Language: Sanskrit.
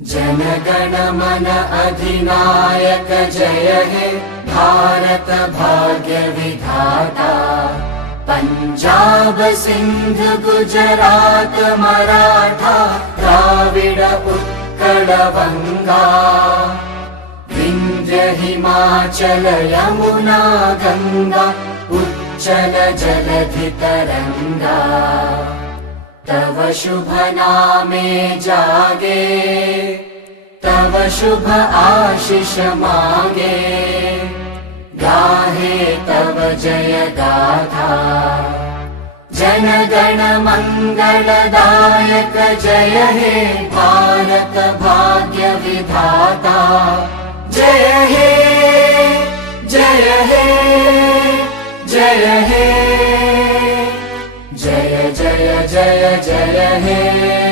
जनगण मन अधिनायक जय हे भारत भाग्य विधाता। पंजाब सिंध गुजरात मराठा द्राविड उत्कल बंगा। विंध्य हिमाचल यमुना गंगा उच्चल जलधि तरंगा। तव शुभ नामे जागे तव शुभ आशीष मागे। गाहे तव जय गाथा जनगण मंगलदायक जय हे भारत भाग्य विधाता। जय हे जय हे जय हे जय जय जय जय हे।